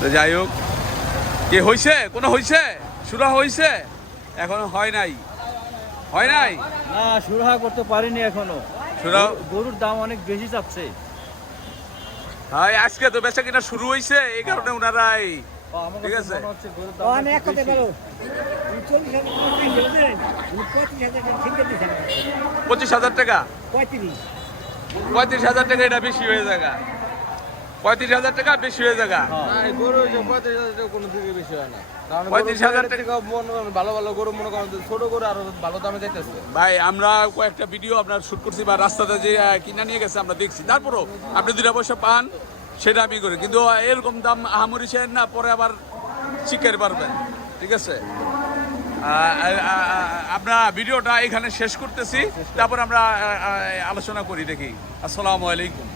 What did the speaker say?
তো যাই হোক, কি হয়েছে, কোনো হয়েছে, সুরা হয়েছে? এখনো হয় নাই, হয় নাই, না সুরাহা করতে পারিনি এখনো। সুরা গরুর দাম অনেক বেশি চাচ্ছে। হয় আজকে তো বেচা কিনা শুরু হয়েছে, এই কারণে ওনারা আমার ঠিক কাছে আছে। মনে হচ্ছে গরুর দাম অনেক বেশি। 25,000 টাকা, 35,000 টাকা, এটা বেশি হয়ে যাগা। 35,000 টাকা বেশি হয়ে যাগা। গরু 35,000 টাকা কোনো দিকে বেশি হয় না। 35,000 টাকা ভালো ভালো গরু মনে করেন ছোট গরু আরো ভালো দামে যাইতেছে। ভাই আমরা কয়েকটা ভিডিও আপনার শুট করছি, বা রাস্তাতে যে কিনা নিয়ে গেছে আমরা দেখছি। তারপরও আপনি 2 পয়সা পান সেটা আমি করি, কিন্তু এরকম দাম আহামরি ছেন না, পরে আবার শিখতে পারবেন। ঠিক আছে, আমরা ভিডিওটা এখানে শেষ করতেছি, তারপর আমরা আলোচনা করি। দেখি। আসসালামু আলাইকুম।